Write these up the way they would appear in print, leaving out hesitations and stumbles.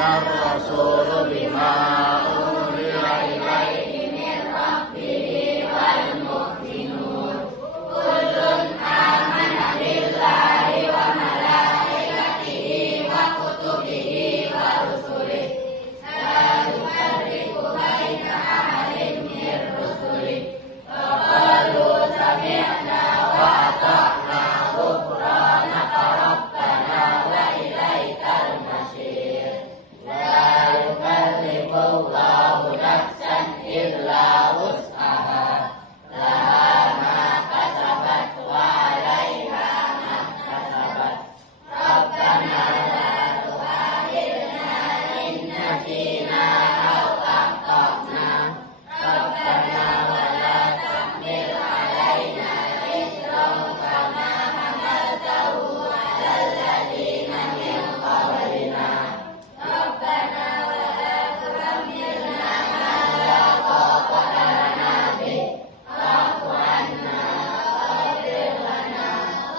amanar rasulu bima unzila ilaihi min rabbih wal mu'minun kullun amana billahi wa malaikatihi wa kutubihi wa rusulihi la nufarriqu baina ahadin min rusulihi wa qalu sami'na wa ata'na ghufranaka rabbana wa ilaikal masir la yukallifullahu nafsan illa wus'aha laha ma kasabat wa 'alaiha ma kasabat rabbana la tu'akhidna in nasina aw akhtana rabbana wa la tahmil 'alaina isran kama hamaltahu 'alal ladzina min qablina rabbana wa la tuhammilna ma la taqata lana bih wa'fu 'anna waghfir lana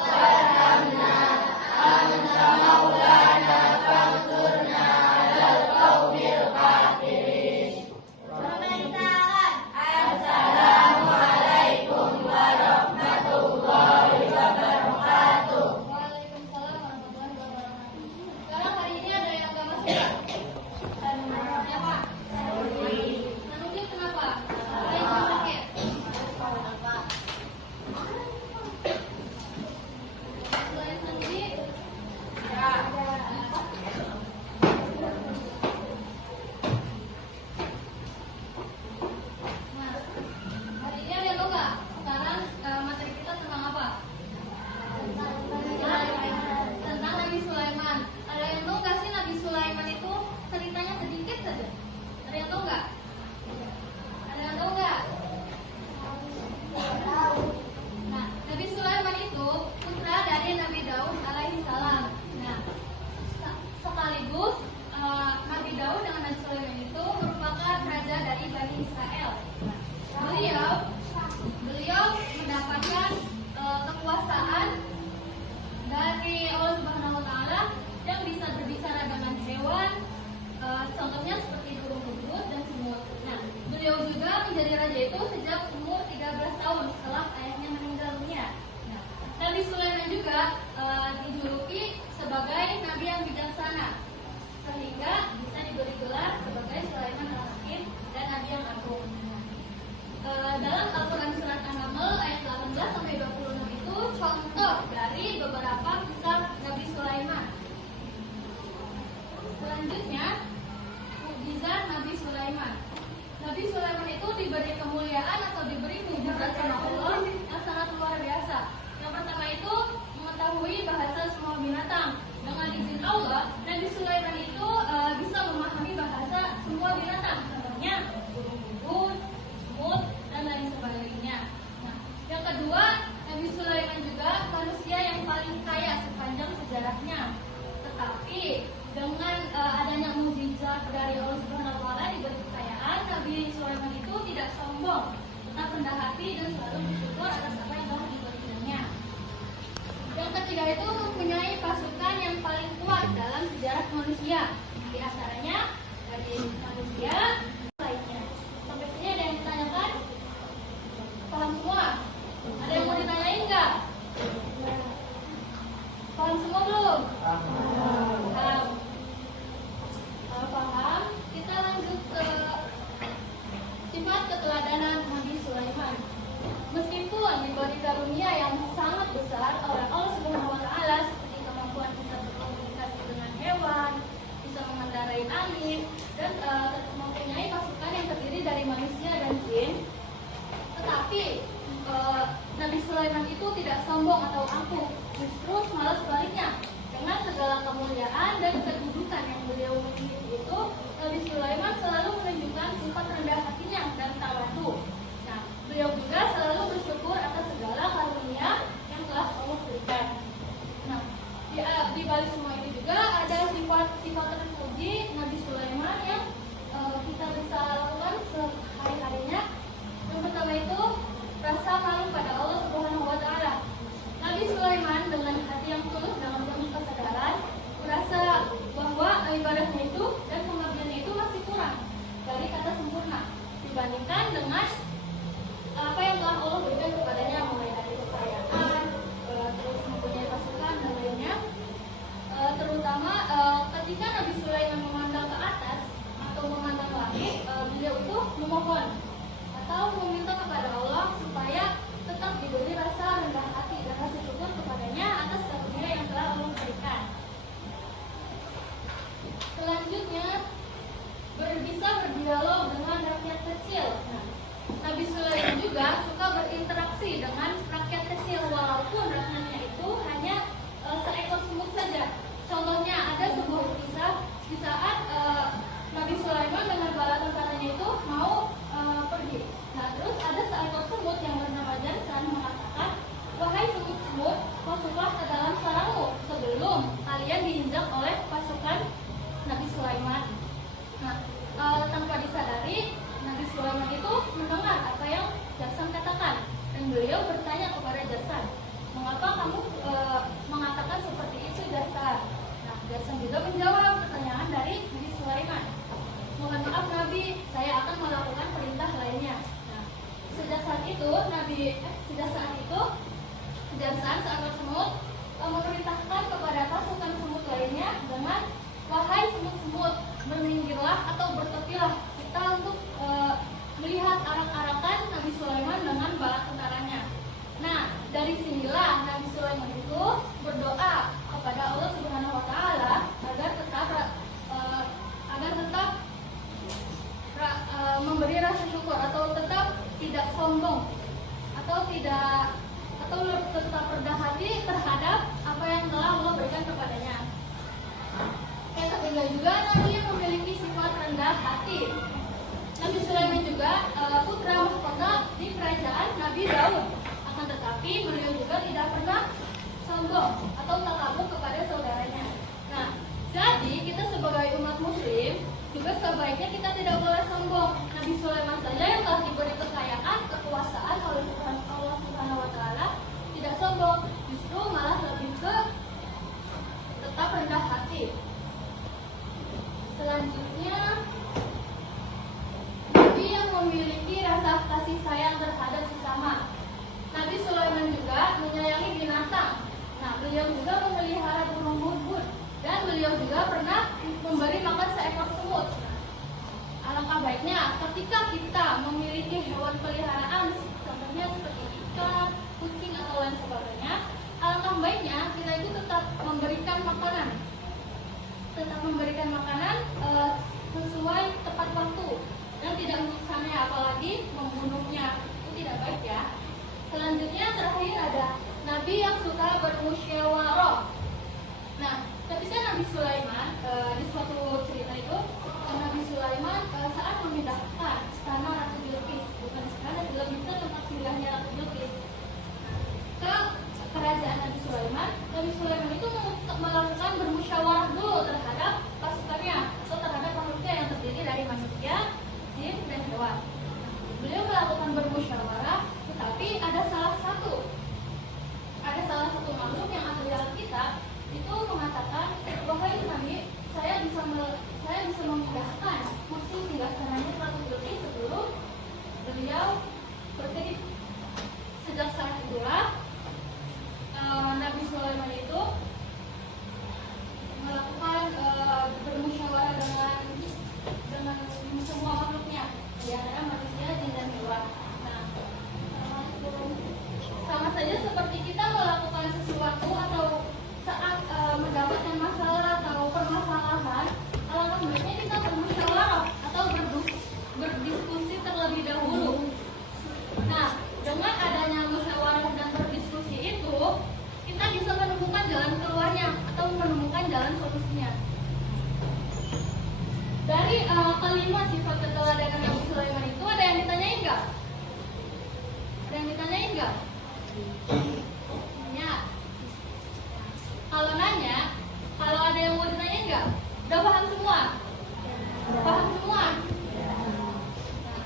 warhamna anta maulana fansurna 'alal qaumil kafirin. Assalamualaikum warahmatullahi wabarakatuh. Waalaikumsalam warahmatullahi wabarakatuh. Sekarang hari ini ada yang agak masuk ya? Siapa? Sanusi kenapa? Ada yang sakit? Selain Sanusi? Ya. Nah, hari ini ada yang tahu nggak? Sekarang materi kita tentang apa? Tentang Nabi Sulaiman. Ada yang tahu nggak sih Nabi Sulaiman itu ceritanya sedikit saja? Ada yang tahu nggak? Ada yang tahu nggak? Nah, Nabi Sulaiman itu putra dari Nabi Daud alaihi salam. Nah, sekaligus Nabi Daud dengan Nabi Sulaiman itu merupakan raja dari Bani Israel. Beliau mendapatkan kekuasaan dari Allah Subhanahu wa taala yang bisa berbicara dengan hewan, contohnya seperti burung kudus dan semut. Nah, beliau juga menjadi raja itu sejak umur 13 tahun setelah ayahnya meninggal dunia. Nah, Nabi Sulaiman juga dijuluki sebagai nabi yang bijaksana, sehingga bisa diberi gelar sebagai Sulaiman al-Hakim dan nabi yang agung. Dalam Al-Quran surat An-Naml ayat 18 sampai 26 itu contoh dari beberapa kisah Nabi Sulaiman. Selanjutnya, mukjizat Nabi Sulaiman. Nabi Sulaiman itu diberi kemuliaan atau diberi mukjizat sama Allah yang sangat luar biasa. Yang pertama itu mengetahui bahasa semua binatang. Dengan izin Allah, Nabi Sulaiman itu bisa memahami bahasa semua binatang. Contohnya burung kudus, semut, dan lain sebagainya. Nah, yang kedua, Nabi Sulaiman juga manusia yang paling kaya sepanjang sejarahnya. Tetapi dengan adanya mukjizat dari Allah Subhanahu wa taala diberi kekayaan, Nabi Sulaiman itu tidak sombong, tetap rendah hati dan selalu bersyukur atas apa yang telah diberikannya. Yang ketiga itu mempunyai pasukan yang paling kuat dalam sejarah manusia. Di antaranya dari manusia lainnya. Sampai sini ada yang ditanyakan? Paham semua? Ada yang mau ditanyain nggak? Paham semua belum? Paham. Kalau paham, kita lanjut ke sifat keteladanan Nabi Sulaiman. Meskipun diberi karunia yang sangat besar oleh Allah Subhanahu wa taala seperti kemampuan bisa berkomunikasi dengan hewan, bisa mengendarai angin, dan mempunyai pasukan yang terdiri dari manusia dan jin, tetapi Nabi Sulaiman itu tidak sombong atau angkuh, justru malah sebaliknya. Dengan segala kemuliaan dan kedudukan yang beliau miliki itu, Nabi Sulaiman selalu menunjukkan sifat rendah hatinya dan tawadu. Nah, beliau juga selalu bersyukur atas segala karunia yang telah Allah berikan. Nah, di balik semua itu juga ada sifat terpuji Nabi Sulaiman yang kita bisa lakukan sehari-harinya. Yang pertama itu rasa malu pada Allah Subhanahu wa taala. Nabi Sulaiman dengan hati yang tulus dalam penuh kesadaran merasa bahwa ibadahnya itu berdialog dengan rakyat kecil. Nah, Nabi Sulaiman juga suka berinteraksi dengan rakyat kecil walaupun rakyatnya itu hanya seekor semut saja. Contohnya ada sebuah kisah di saat Nabi Sulaiman dengan bala tentaranya itu mau pergi. Nah, terus ada seekor semut yang bernama Jarsan mengatakan, "Wahai semut-semut, masuklah ke dalam sarangmu sebelum kalian diinjak oleh pasukan Nabi Sulaiman." Nah, tanpa disadari, Nabi Sulaiman itu mendengar apa yang Jarsan katakan, dan beliau bertanya kepada Jarsan, "Mengapa kamu mengatakan seperti itu, Jarsan?" Nah, Jarsan juga menjawab pertanyaan dari Nabi Sulaiman. "Mohon maaf Nabi, saya akan melakukan perintah lainnya." Nah, sejak saat itu Jarsan seekor semut memerintahkan kepada pasukan semut lainnya dengan, "Wahai semut-semut, berminggirlah atau bertepilah kita untuk melihat arak-arakan Nabi Sulaiman dengan bala tentaranya." Nah, dari sinilah Nabi Sulaiman itu berdoa kepada Allah Subhanahu wa taala agar tetap memberi rasa syukur atau tetap tidak sombong atau tetap rendah hati terhadap apa yang telah Allah berikan kepadanya. Ketiga juga Nabi yang memiliki sifat rendah hati. Nabi Sulaiman juga putra mahkota di kerajaan Nabi Daud. Akan tetapi beliau juga tidak pernah sombong atau takabur kepada saudaranya. Nah, jadi kita sebagai umat muslim juga sebaiknya kita tidak boleh sombong. Nabi Sulaiman saja yang telah diberi kekayaan, kekuasaan oleh Allah Subhanahu wa taala tidak sombong, justru malah lebih ke tetap rendah hati. Selanjutnya, Nabi yang memiliki rasa kasih sayang terhadap sesama. Nabi Sulaiman juga menyayangi binatang. Nah, beliau juga memelihara burung bubur dan beliau juga pernah memberi makan seekor semut. Alangkah baiknya ketika kita memiliki hewan peliharaan, contohnya seperti ikan, kucing atau lain sebagainya, alangkah baiknya kita itu tetap memberikan makanan. Sesuai tepat waktu dan tidak menyiksa, apalagi membunuhnya, itu tidak baik ya. Selanjutnya terakhir ada Nabi yang suka bermusyawarah. Nah, ketika Nabi Sulaiman di suatu cerita itu, Nabi Sulaiman saat memindahkan istana Ratu Bilqis, bukan istana, lebih ke tempat singgahnya Ratu Bilqis, ke kerajaan Nabi Sulaiman itu melakukan bermusyawarah dulu terhadap pasukannya atau terhadap makhluknya yang terdiri dari manusia, jin, dan hewan. Beliau melakukan bermusyawarah, tetapi ada salah satu makhluk yang ada di Alkitab itu mengatakan, "Wahai Nabi, saya bisa memindahkan kursi singgasananya Ratu Bilqis sebelum beliau berkedip." Sejak saat itulah Nabi Sulaiman itu melakukan bermusyawarah dengan semua makhluknya, di antara manusia, jin, dan hewan. Nah, sama saja seperti kita melakukan sesuatu atau saat mendapatkan masalah atau permasalahan, alangkah baiknya kita bermusyawarah atau berdiskusi terlebih dahulu. Nah, dengan adanya musyawarah dan berdiskusi itu, kita bisa menemukan jalan keluarnya atau menemukan jalan solusinya. Dari kelima sifat keteladanan Nabi Sulaiman itu, ada yang ditanyain nggak? Ada yang ditanyain nggak? Nanya. Kalau nanya, kalau ada yang mau ditanyain nggak? Udah paham semua? Paham semua? Nah,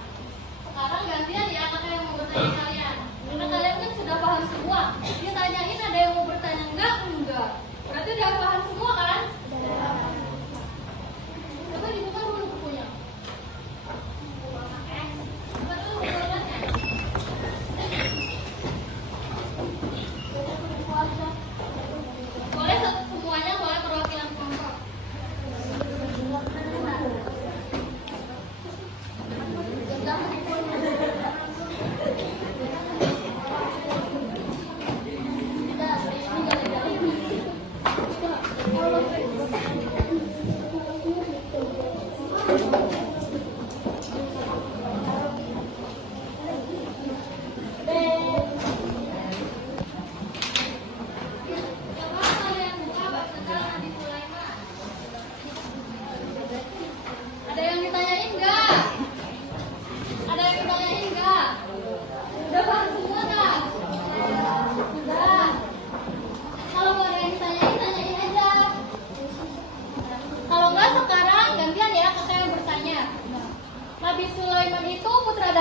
sekarang gantian ya, kakak yang mau bertanya kalian. Karena kalian kan sudah paham semua. Ditanyain ada yang mau bertanya enggak? Enggak. Berarti udah paham semua kan? Coba dibuka dulu bukunya. Buka dulu bukunya. Boleh semuanya, boleh perwakilan kelompok.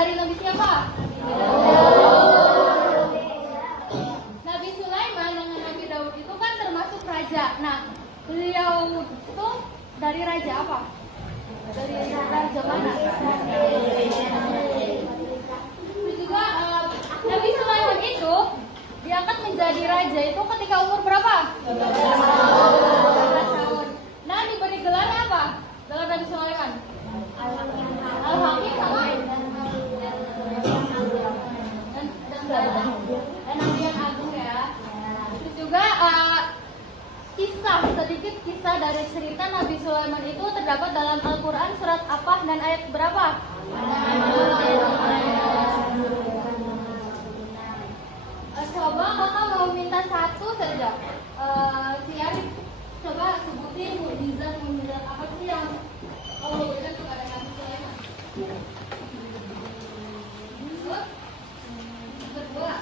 dari Nabi siapa? Nabi Sulaiman dengan Nabi Daud itu kan termasuk raja. Nah, beliau itu dari raja apa? Dari raja mana? Terus juga Nabi Sulaiman itu diangkat menjadi raja itu ketika umur berapa? 12 tahun. Nah, diberi gelar apa? Gelar Nabi Sulaiman? Al-Hakim sama? Dan Nabi yang agung ya. Terus juga sedikit kisah dari cerita Nabi Sulaiman itu terdapat dalam Al-Quran surat apa dan ayat berapa? Coba kakak mau minta satu saja. Si Arif coba sebutin mukjizat apa sih yang Allah berikan kepada Nabi Sulaiman. Terus berdua.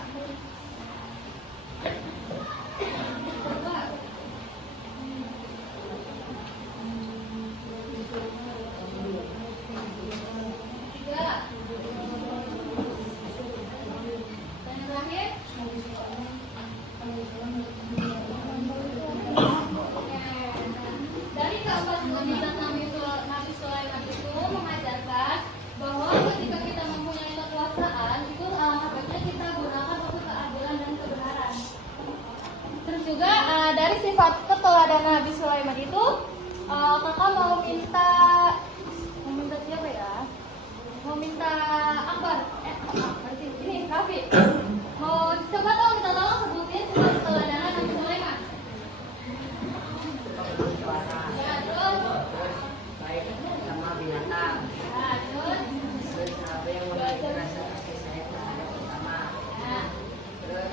Dari keempat mukjizat Nabi Sulaiman itu mengajarkan bahwa ketika kita mempunyai kekuasaan itu alangkah baiknya kita gunakan untuk keadilan dan kebenaran. Terus juga dari sifat keteladanan Nabi Sulaiman itu kakak mau minta siapa ya? Mau minta Akbar. Berarti ini Raffi. Mau coba dong minta tolong sebutin sifat keteladanan Nabi Sulaiman. Ya, terus Baik sama binatang. ya, terus Apa yang memiliki rasa kasih sayang terhadap sesama. ya, Terus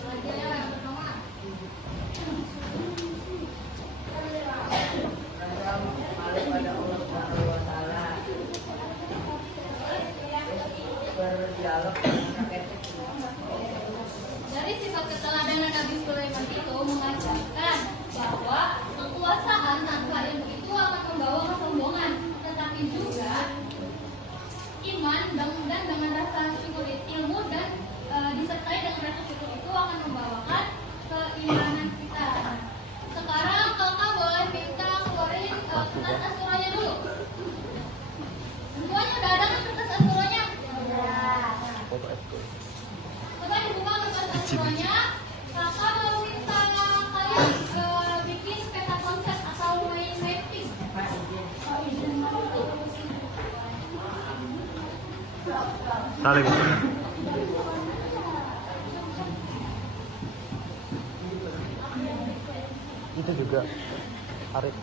selanjutnya yang pertama. rasa malu pada Allah Subhanahu wa Ta'ala. Berdialog dengan rakyat kecil. Dari sifat keteladanan Nabi Sulaiman itu mengajarkan bahwa kekuasaan tanpa ilmu itu akan membawa kesombongan, tetapi juga iman dan dengan rasa syukur ilmu dan disertai dengan rasa syukur itu akan membawakan keimanan kita. Sekarang kakak boleh minta keluarin kertas asuranya dulu. Semuanya udah ada kan kertas asuranya? Coba dibuka kertas asuranya. Kakak mau minta kalian bikin peta konsep atau main mapping. Saling. Itu juga Arif.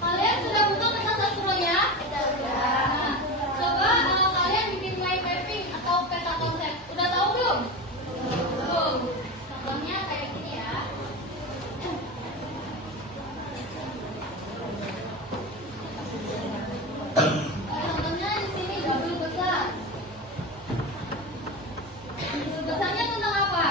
Kalian sudah buka kertas asuranya? Nah, coba kalian bikin mind mapping atau peta konsep. Udah tahu belum? Belum. Contohnya kayak gini ya. Contohnya di sini double besar. Double besarnya tentang apa?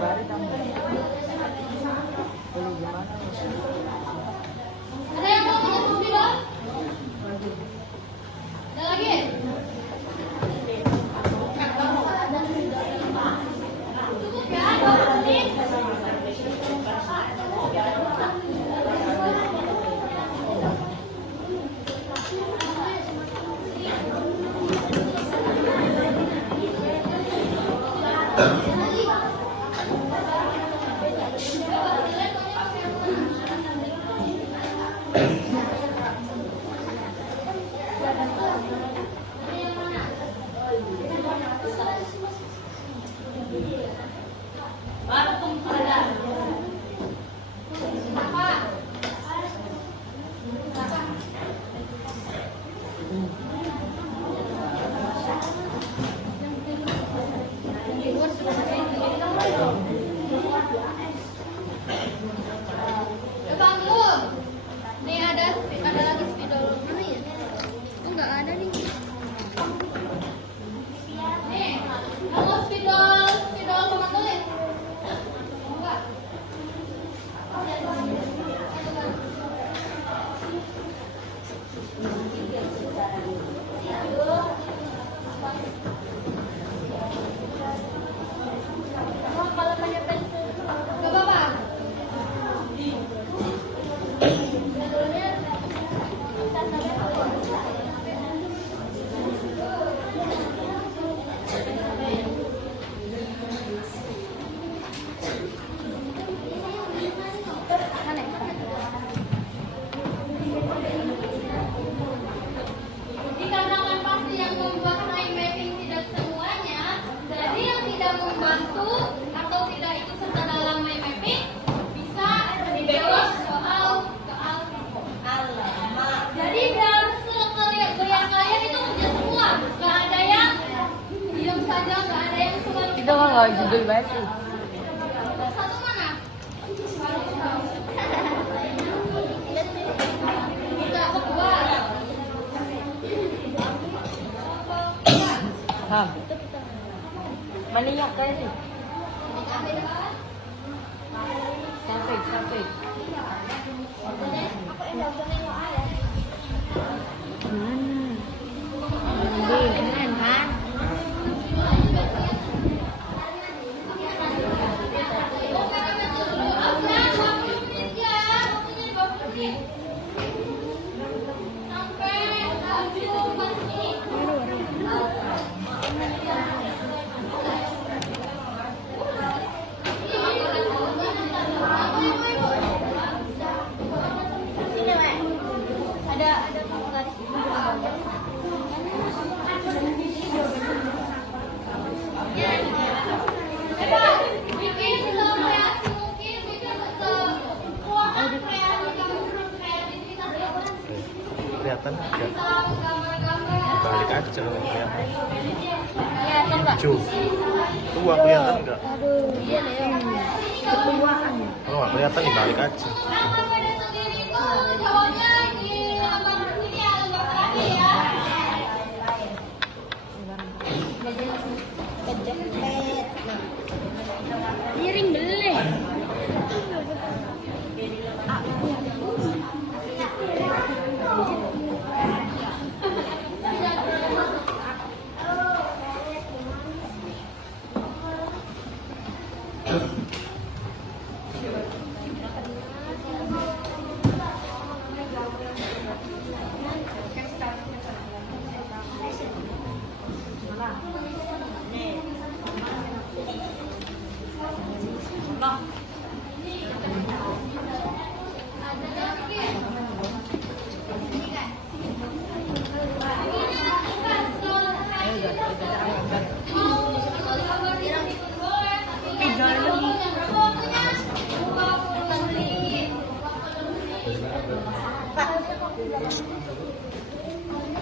Ada yang mau punya hospital? Ada lagi? Cukup ya, 2 menit. Depan belum? Nih ada lagi spidol. Mana ya? Oh nggak ada nih. Nih, kamu spidol teman tulis. Enggak. Kalau pakai pensil, nggak apa-apa. Dikarenakan pasti yang membuat mind mapping tidak semuanya, jadi yang tidak membantu atau tidak ikut serta dalam mind mapping bisa dibebas soal jadi biar kalian itu kerja semua, nggak ada yang diam saja, nggak ada yang cuma Itu mah nggak judul banget sih. satu mana? Kita kedua. Ham. Maniyak kayak sih. Sampai. Keren kan? Kelihatan enggak? Balik aja loh kelihatan. Kelihatan nggak? Ju. Tua kelihatan enggak? Aduh, iya deh. Ketuaan. Kalau nggak kelihatan dibalik aja. Nama pada sendiri itu jawabnya di lembar ini ya, lembar terakhir ya. Miring beli.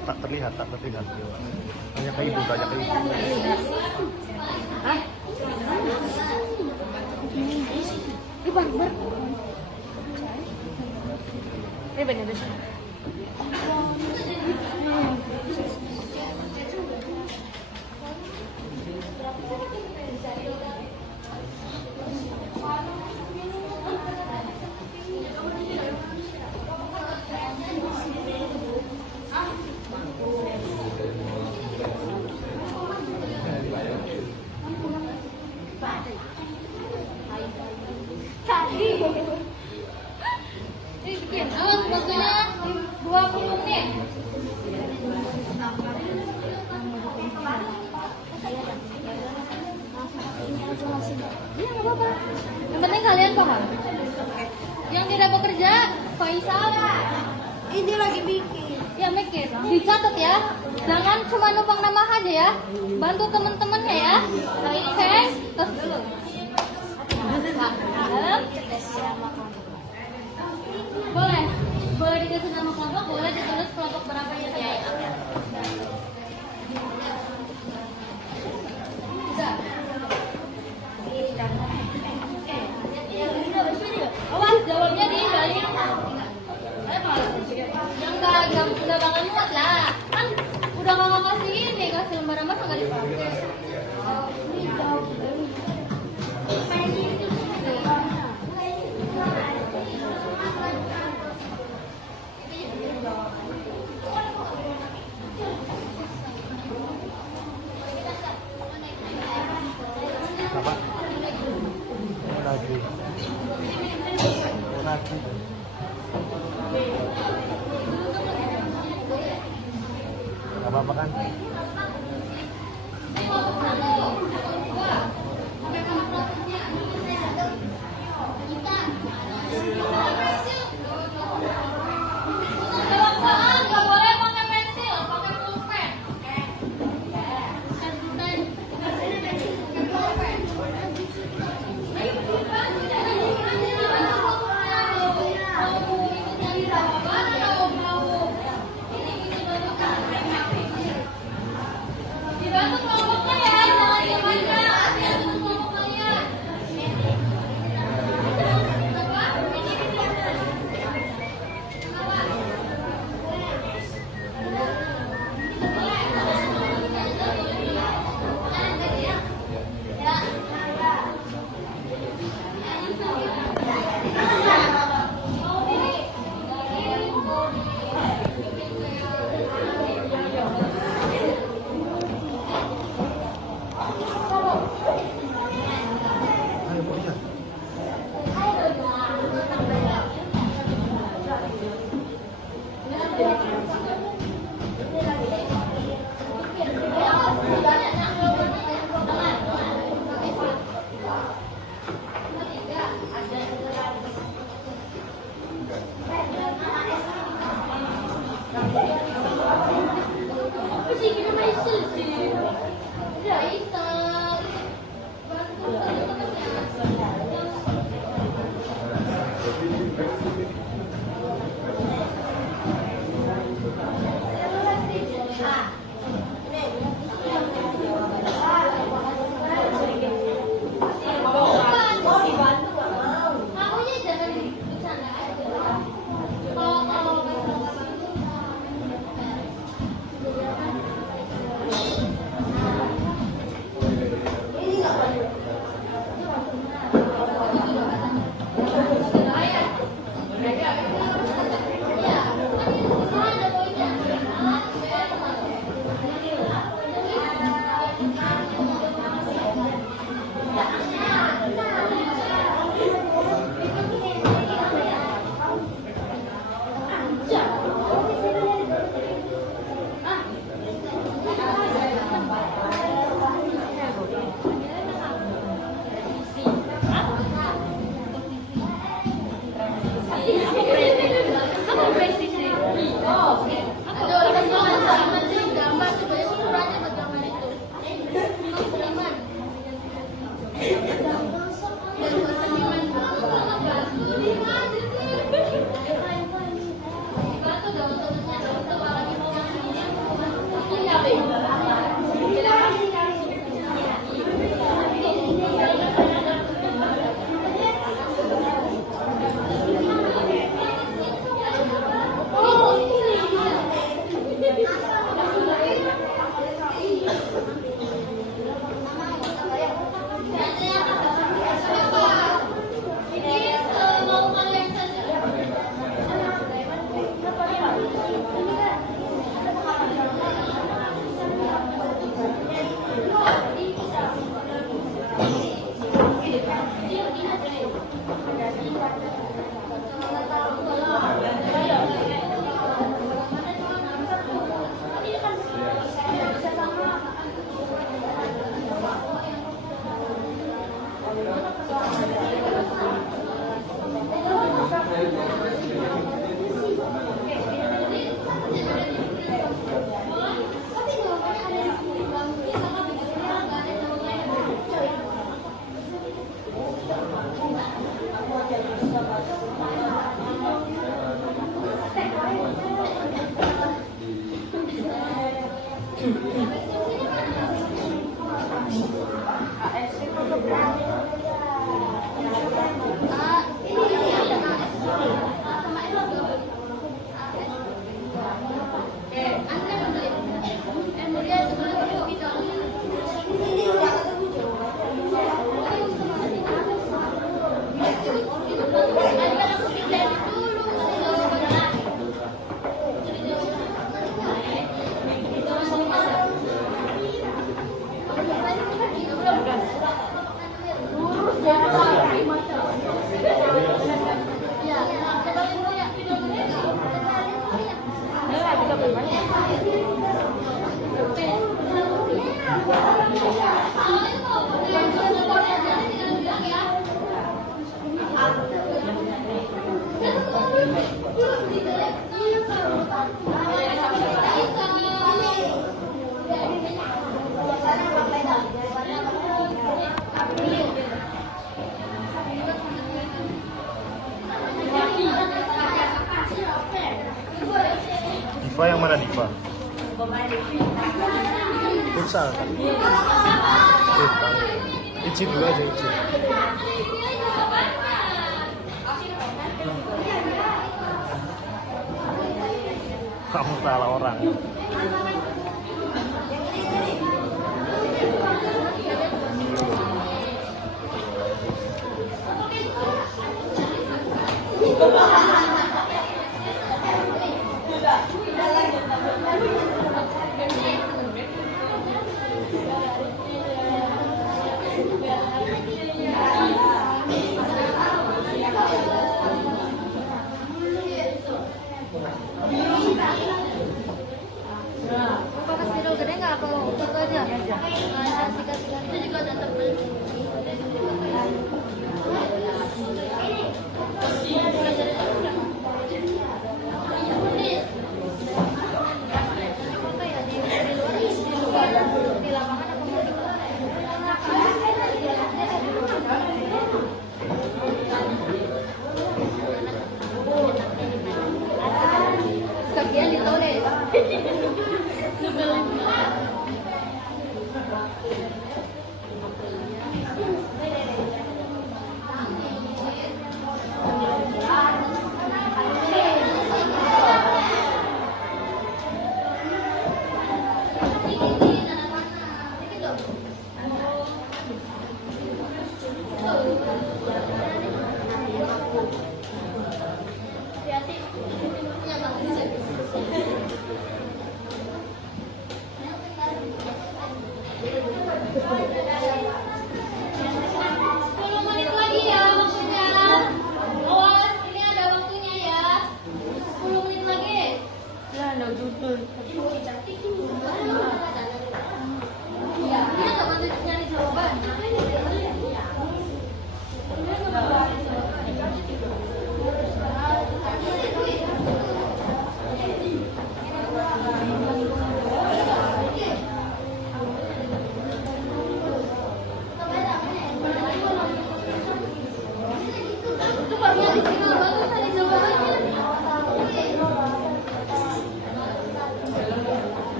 Tak terlihat. Tanya ke ibu. Hah? Di barber. Ini benar di sini. Ini bikin. Awas waktunya 20 menit. Iya nggak apa-apa. Yang penting kalian paham. Yang tidak bekerja, Faisal. Ini lagi bikin. Ya mikir, dicatat ya. Jangan cuma numpang nama aja ya. Bantu temen-temennya ya. Oke, terus dulu. Dalam. Boleh, boleh dikasih nama kelompok, boleh ditulis kelompok berapa ya saya. Bisa. Awas jawabnya di balik. Yang nggak bakal muat lah. Kan udah nggak kasih ini, kasih lembaran masa nggak dipakai. Apa? Lagi. Lagi. Gak apa-apa kan? Nggak boleh pakai pensil, pakai pulpen. Dibantu kelompoknya ya, jangan diam aja. Hati-hati kelompok kalian. Ayo punya. Apa sih kita main sih? Udah iseng. Bantu temen-temennya. Maunya jangan bercanda aja. Kalau Ini mau kalian Diva yang mana Diva? Futsal kan? Ici dulu aja Ici. Kamu salah orang. Pakai spidol gede nggak atau itu aja? Sikat-sikat itu juga ada tebel. Di lapangan apa mau di kakian ditoleh.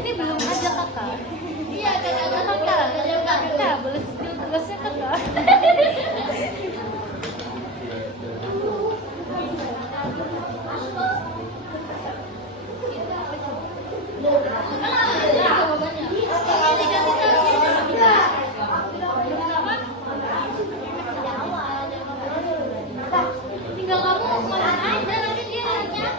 Ini belum aja kakak. Iya kakak boleh spill tugasnya kakak. Tinggal kamu makan aja nanti dia nyatet.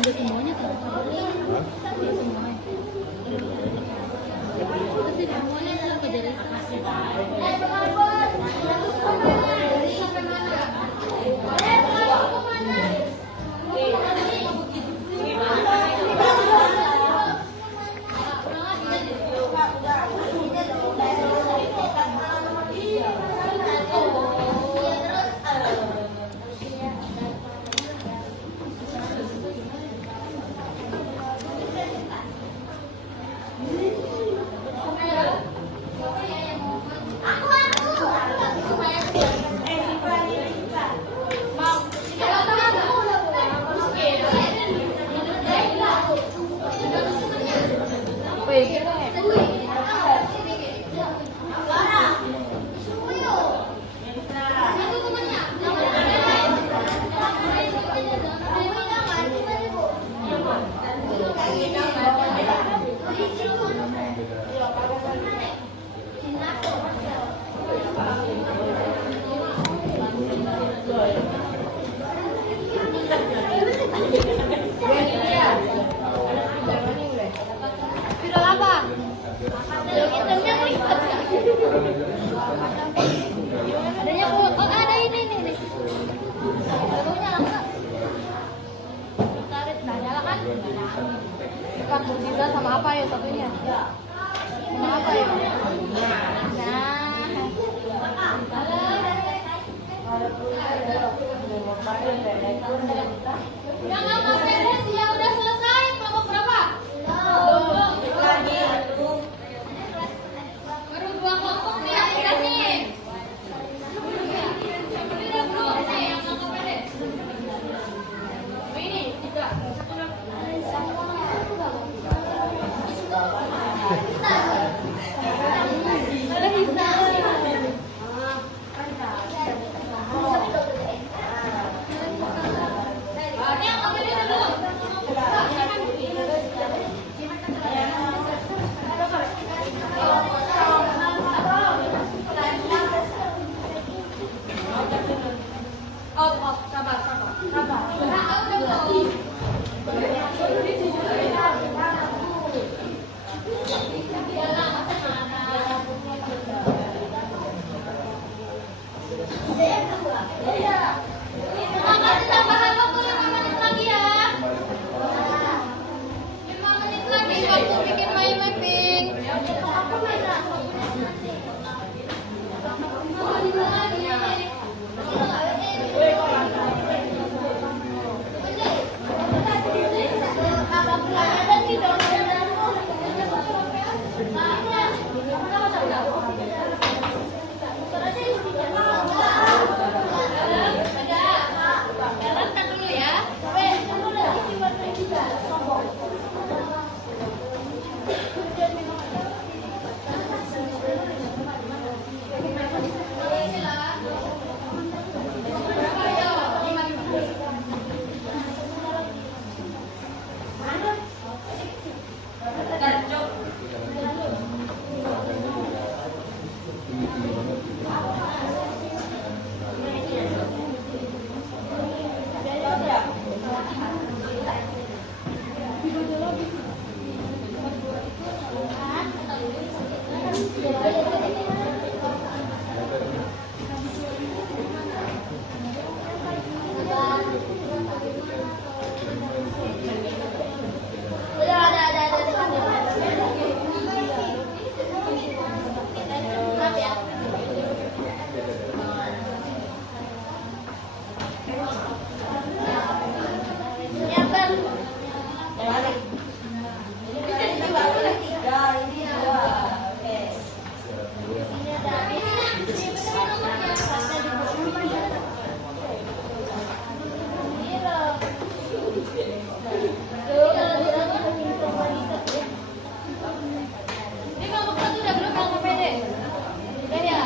Udah semuanya kan? Udah semuanya. Pasti semuanya sudah kejar Viral apa? Jogetannya riset nggak? Adanya ada ini nih. Satunya nggak? Tarik, nah nyala kan? Kak Mujiza sama apa ya satunya? Sama apa ya? Yang nggak beres ya udah selesai. Kelompok berapa? Belum. Baru 2 kelompok nih yang udah nih. Ini udah belum nih yang nggak beres. Ini 3. Ada hisap. Ini yang nggak beres belum? bikin main-main, Pin. Jalankan dulu ya. Ini kelompok satu udah belum yang PD? Udah ya?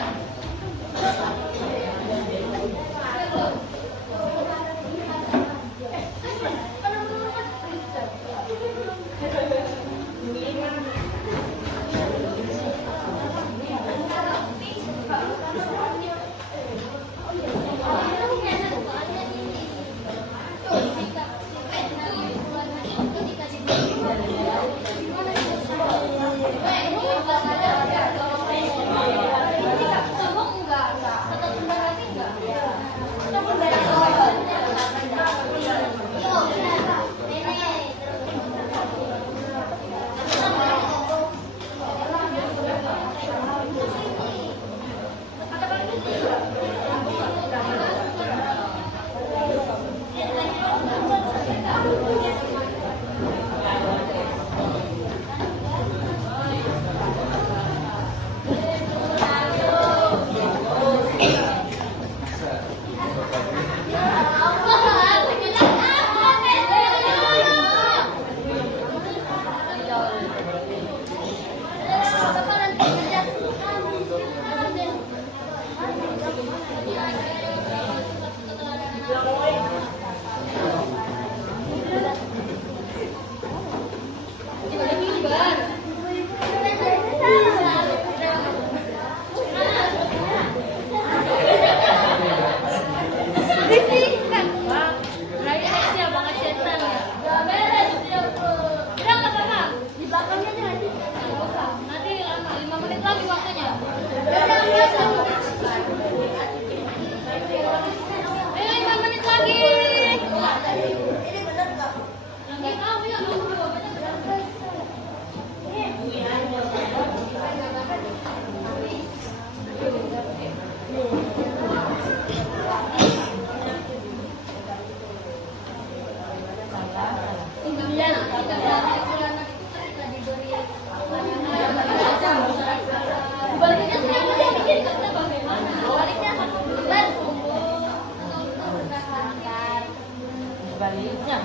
Sebaliknya.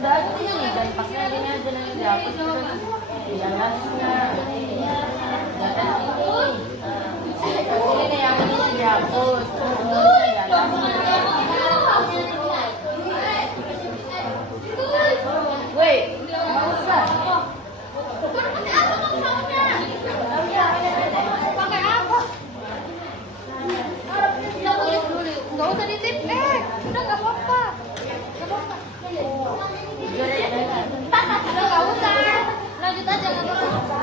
Udah ada ini kan pakai gini aja nanti dihapus terus di atasnya di atas ini yang ini dihapus terus di atasnya. Woi, nggak usah. Pakai apa? Ya tulis dulu. Nggak usah ditip. Udah nggak apa-apa. Nggak apa-apa. Udah nggak usah. Lanjut aja nggak apa-apa.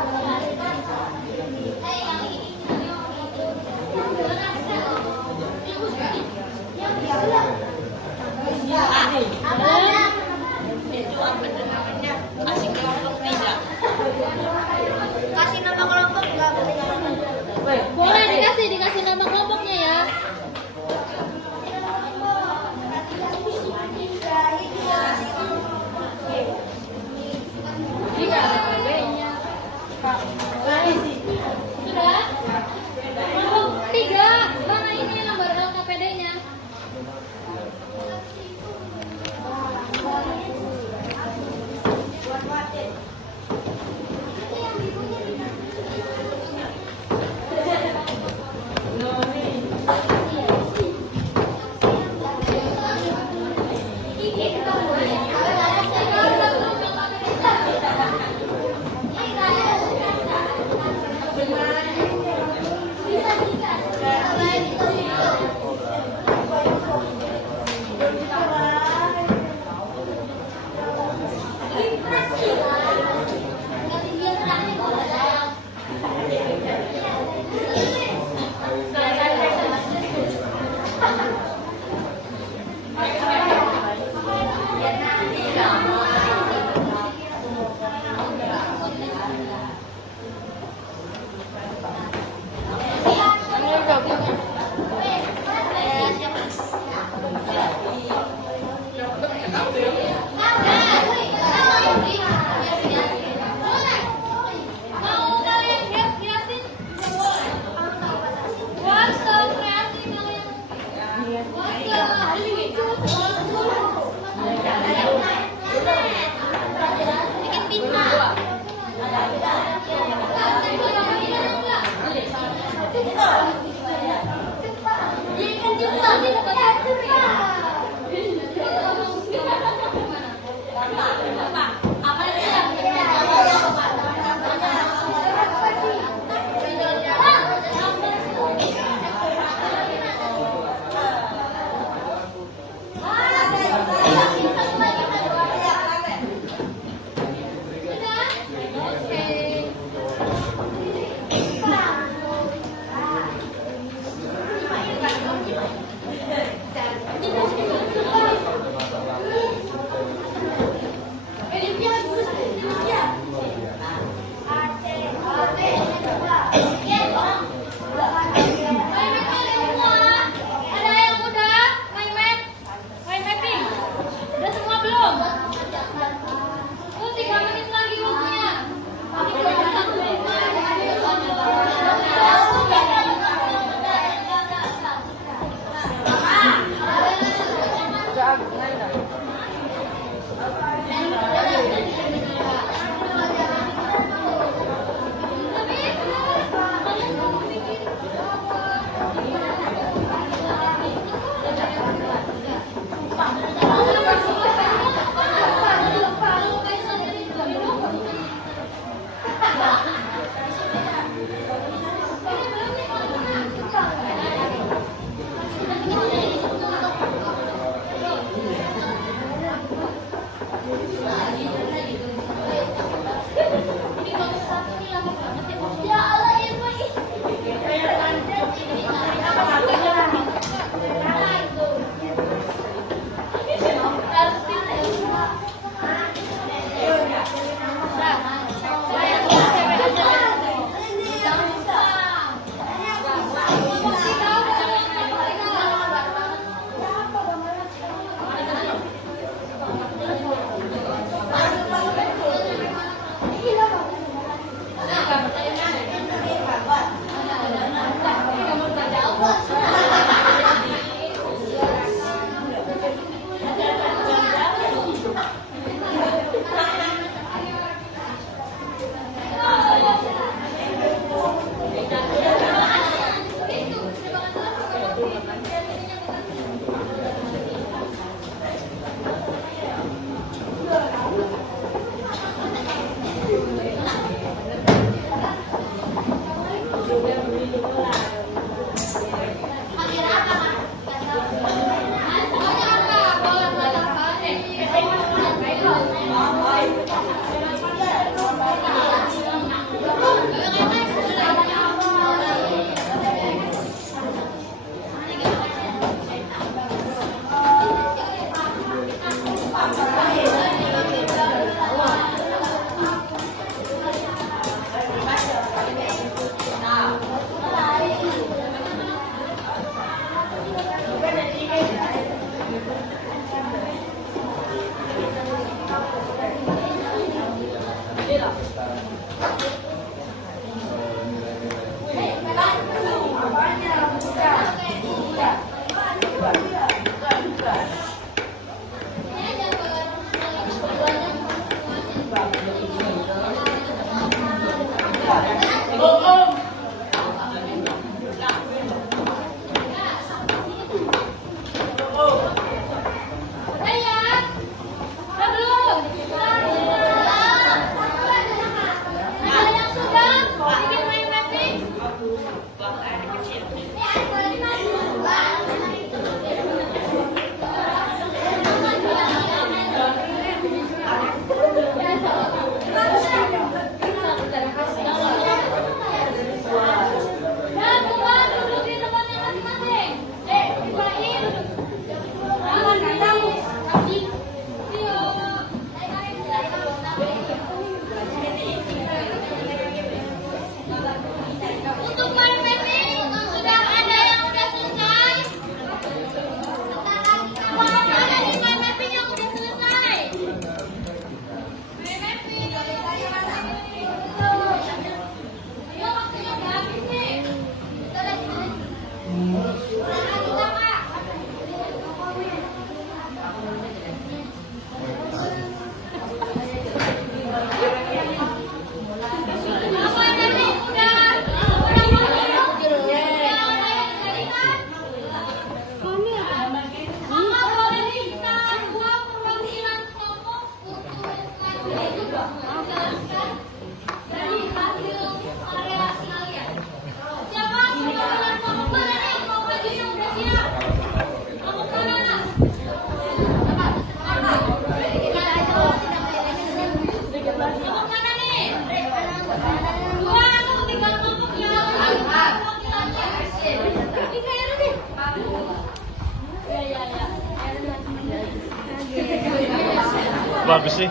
bagus sih.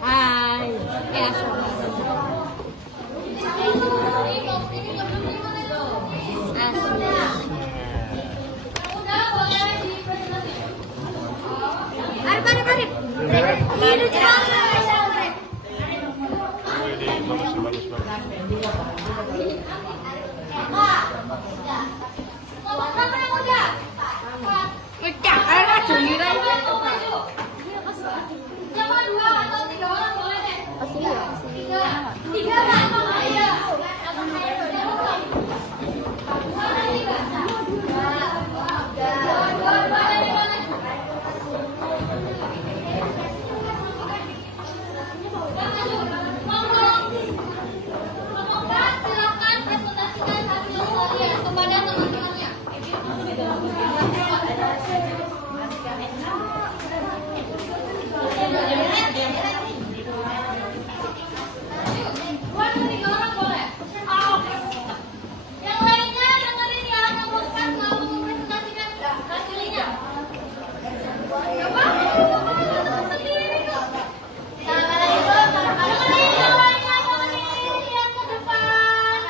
Hai. Arif. Ini jangan. Ini bagus. Pecah, ada curi Silakan presentasikan hasil kalian kepada teman-temannya. Yang lainnya dengerin ya, nomor 4 mau mempresentasikan hasilnya. Coba, sendiri kok. Lihat ke depan.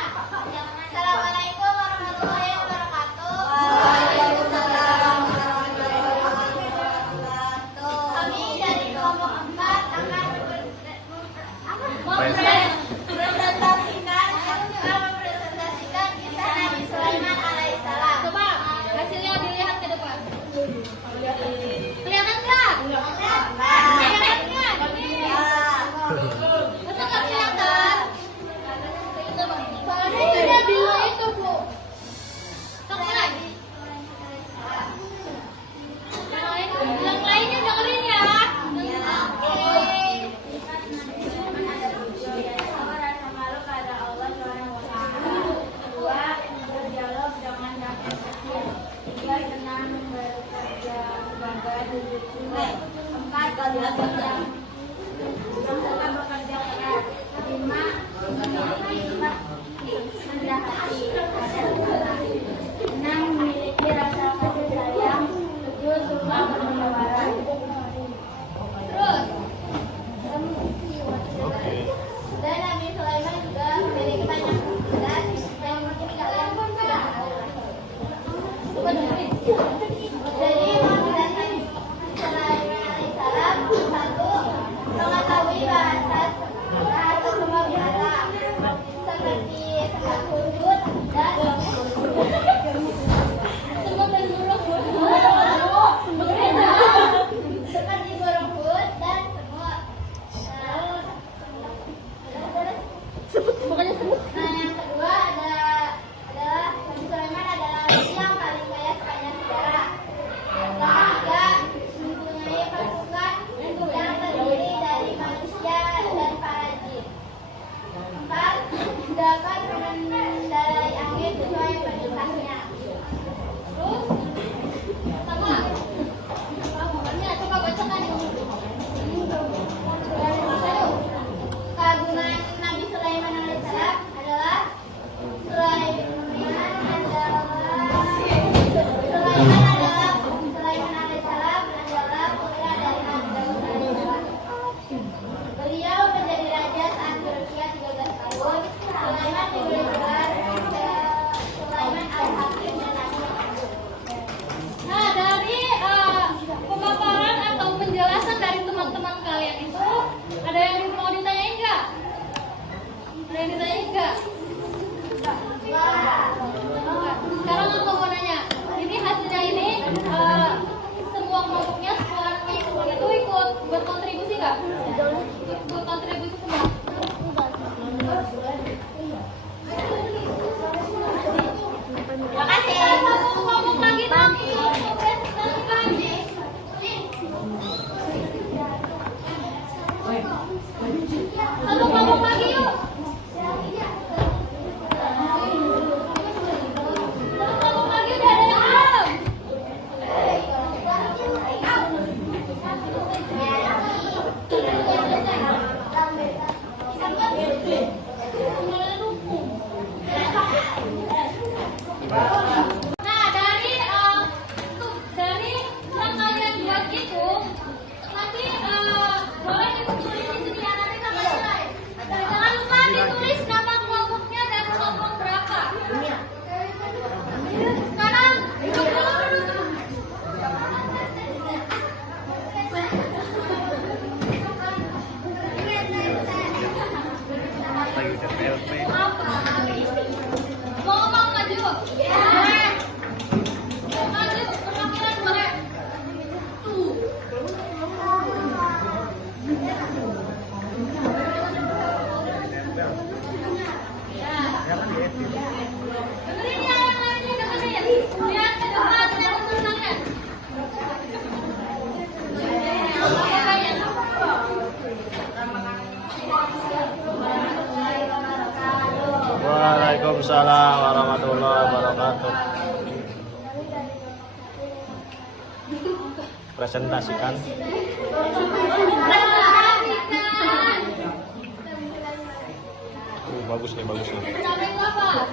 Assalamualaikum warahmatullahi wabarakatuh. Waalaikumsalam warahmatullahi wabarakatuh. Kami dari kelompok 4 akan mempresentasikan kisah Nabi Sulaiman alaihissalam. Coba hasilnya dilihat ke depan. Kelihatan nggak? Kelihatan. Masa nggak kelihatan? Soalnya tidak bilang itu, Bu. Coba lagi. Yang lainnya dengerin ya. Terus, dan Nabi Sulaiman juga memiliki banyak kemudahan yang mungkin kalian sudah tahu. Jadi kemudahan Nabi Sulaiman alaihissalam satu, mengetahui bahasa semua binatang seperti sekat hudud dan seperti burung hud dan semut. Nah, yang kedua adalah Nabi Sulaiman adalah nabi yang paling kaya sepanjang sejarah. Yang ketiga, mempunyai pasukan yang terdiri dari manusia dan para jin. 4, dapat mengendarai angin sesuai perintahnya. Terus, sama. Coba bacakan ini. Keagungan Nabi Sulaiman alaihissalam adalah Sulaiman alaihissalam adalah putra dari Nabi Daud alaihissalam. Beliau menjadi raja saat berusia 13 tahun. Sulaiman diberi gelar Sulaiman al-Hakim dan Nabi. Nah, dari pemaparan atau penjelasan dari teman-teman kalian itu, ada yang mau ditanyain nggak? Ada yang ditanyain nggak? Sekarang aku mau nanya, ini hasilnya ini semua kelompoknya, semua kelompok itu ikut berkontribusi nggak? Ikut berkontribusi semua. Terima kasih. Satu kelompok lagi nanti presentasikan. Satu kelompok lagi yuk. Satu kelompok lagi udah ada yang belum? selfie. Mau maju. Maju, perwakilan boleh. Tuh. Dengerin ya yang lainnya, dengerin. Lihat ke depan, lihat ke belakang. Waalaikumsalam warahmatullahi wabarakatuh. Presentasikan. Bagus nih, bagus nih. Sampai apa?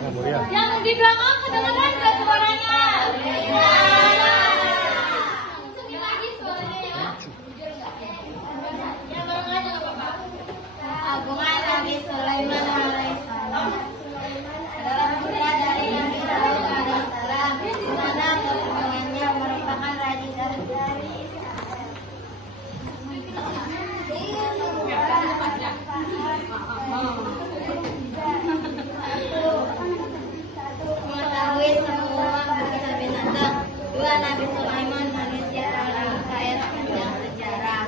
Nah, Muria. Yang di belakang kedengeran nggak suaranya? Mungkin lagi suaranya. Yang bareng aja nggak apa-apa. Agungan Nabi Sulaiman alaihissalam adalah putra dari Nabi Daud alaihissalam, di mana keturunannya merupakan raja dari mengetahui semua bahasa binatang. Dua, Nabi Sulaiman manusia paling kaya sepanjang sejarah.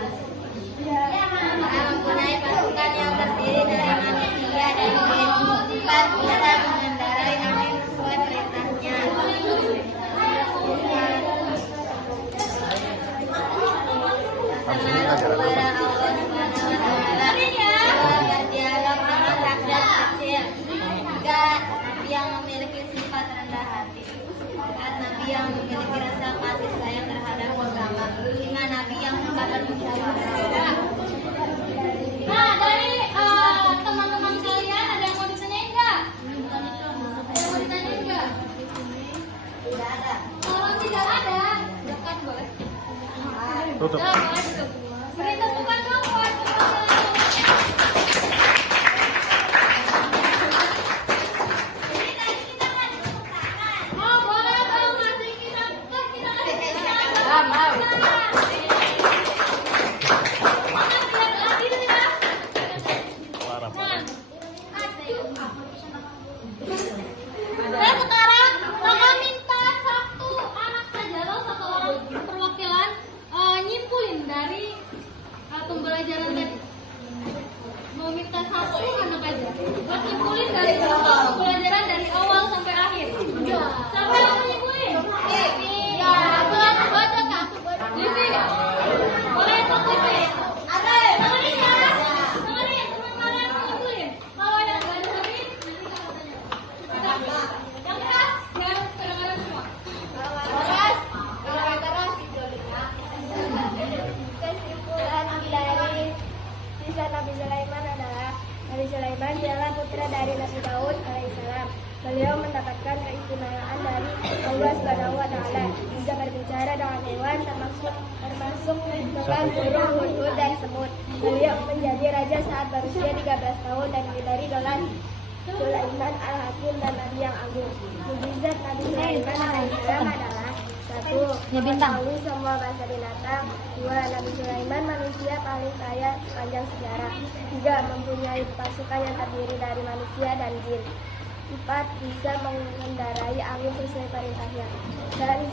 Dia mempunyai pasukan yang terdiri dari manusia dan jin. Empat, bisa mengendarai angin sesuai perintahnya. Berkenalan kepada Allah Subhanahu wa Ta'ala. Dua, berdialog dengan rakyat kecil. Tiga, Nabi yang memiliki sifat rendah hati. Empat, Nabi yang memiliki rasa kasih sayang terhadap sesama. Lima, Nabi yang suka bermusyawarah. Nah, dari teman-teman kalian ada yang mau ditanyain nggak? Ada yang mau ditanyain nggak? Tidak ada. Kalau tidak ada, dekat boleh. Tutup. Ya, boleh tutup. Beri tepukan dong buat oh, boleh dong, kasih kita kasih Parah, parah. Nah, sekarang kakak minta satu anak saja loh, satu orang perwakilan nyimpulin dari pembelajaran tadi. Mau minta satu anak aja. Buat nyimpulin dari pembelajaran dari awal sampai akhir. Siapa yang mau nyimpulin? Ya, aku langsung baca kak. Livi, boleh ikut Livi? Ada. Dengerin ya. Dengerin, teman kalian mau nyimpulin. Kalau yang nggak dengerin, nanti kakak tanya. Yang keras, biar kedengaran semua. Keras. Kesimpulan dari kisah Nabi Sulaiman adalah Nabi Sulaiman dialah putra dari Nabi Daud alaihissalam. Beliau mendapatkan keistimewaan dari Allah Subhanahu wa Ta'ala, bisa berbicara dengan hewan termasuk dengan burung, hudhud dan semut. Beliau menjadi raja saat berusia 13 tahun dan diberi gelar Sulaiman al-Hakim dan Nabi yang agung. Mukjizat Nabi Sulaiman alaihissalam adalah: satu, mengetahui semua bahasa binatang. Dua, Nabi Sulaiman manusia paling kaya sepanjang sejarah. Tiga, mempunyai pasukan yang terdiri dari manusia dan jin. Empat, bisa mengendarai angin sesuai perintahnya. Dan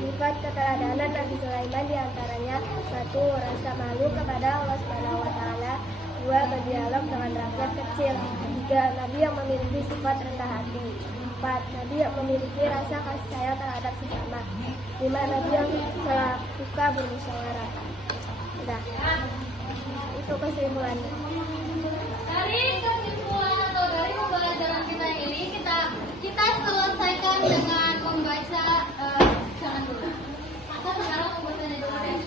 sifat keteladanan Nabi Sulaiman diantaranya: satu, rasa malu kepada Allah Subhanahu wa Ta'ala. Dua, berdialog dengan rakyat kecil. Tiga, Nabi yang memiliki sifat rendah hati. Empat, Nabi yang memiliki rasa kasih sayang terhadap sesama. Lima, Nabi yang suka bermusyawarah. Udah, itu kesimpulannya. Dari kesimpulan atau dari pembelajaran kita yang ini kita selesaikan dengan membaca jangan dulu. Maka sekarang membacanya dulu deh.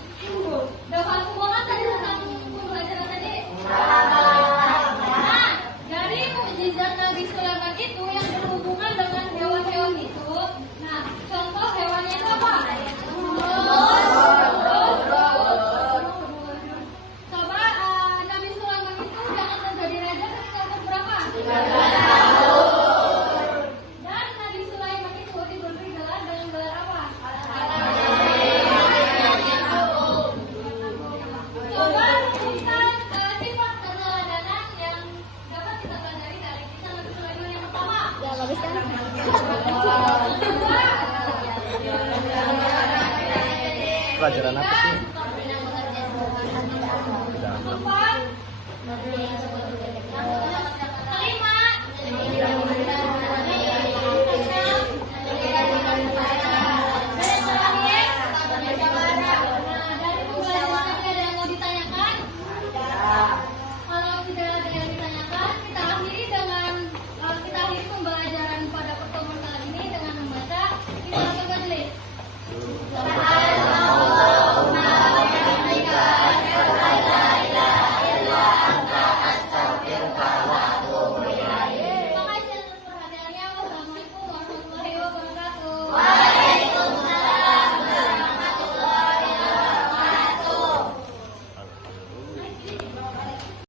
Udah paham semua kan tadi tentang pembelajaran tadi? Nah, dari mukjizat Nabi Sulaiman itu yang berhubungan dengan hewan-hewan itu. Nah, contoh hewannya itu apa? Coba Nabi Sulaiman itu jangan menjadi raja ketika umur berapa? 13 tahun. Dan Nabi Sulaiman itu diberi gelar dengan gelar pelajaran apa sih? Tidak mengerjakan. Tidak.